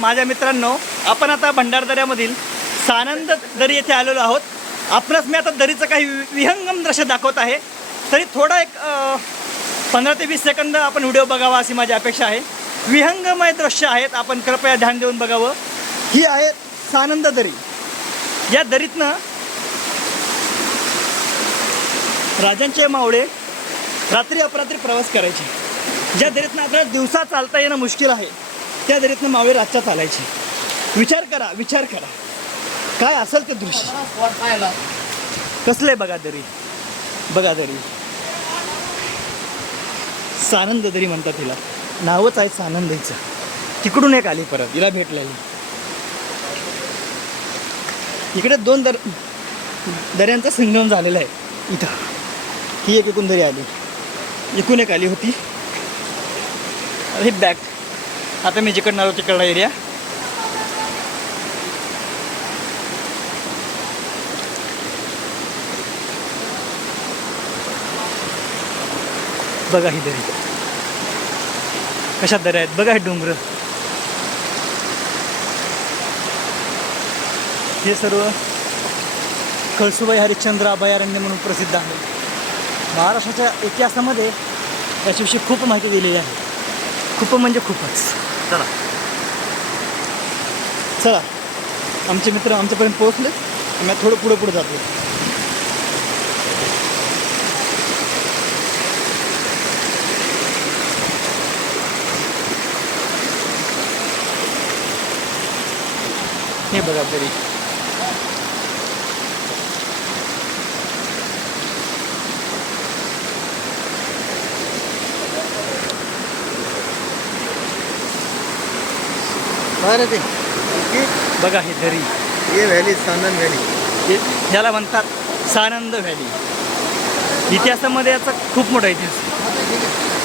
माझ्या मित्रांनो, आपण आता भंडारदऱ्यामधील सानंद दरी येथे आलेलो आहोत. आपणास मी आता दरीचं काही विहंगम दृश्य दाखवत आहे. तरी थोडा एक 15 ते 20 सेकंद आपण व्हिडिओ बघावा अशी माझी अपेक्षा आहे. विहंगमय दृश्य आहेत, आपण कृपया ध्यान देऊन बघावं. ही आहे सानंद दरी. या दरीतनं राजांचे मावळे रात्री अपरात्री प्रवास करायचे. ज्या दरीतनं आपल्याला दिवसा चालता येणं मुश्किल आहे, त्या दरीतनं मावळे रातच्या चालायचे. विचार करा काय असेल ते दृश्य. कसलं आहे बघा दरी. सानंद दरी म्हणतात तिला, नावच आहे सानंदीचं. तिकडून एक आली परत हिला भेटलेली. इकडे 2 दऱ्यांचा संगम झालेला आहे. इथं ही एक एकूण दरी आली, एकूण एक आली होती. हे बॅक आता मी जिकडनं आलो तिकडला एरिया. बघा ही दरी कशा दऱ्या आहेत. बघा हे डोंगर, हे सर्व कळसुबाई हरिश्चंद्र अभयारण्य म्हणून प्रसिद्ध आहे. महाराष्ट्राच्या इतिहासामध्ये याच्याविषयी खूप माहिती दिलेली आहे. खूप म्हणजे खूपच. चला आमचे मित्र आमच्यापर्यंत पोहोचले. आम्ही थोडं पुढे जातो. हे बघा तरी ते बघा ही दरी. ये व्हॅली सानंद व्हॅली, याला म्हणतात सानंद व्हॅली. इतिहासामध्ये याचा खूप मोठा इतिहास आहे.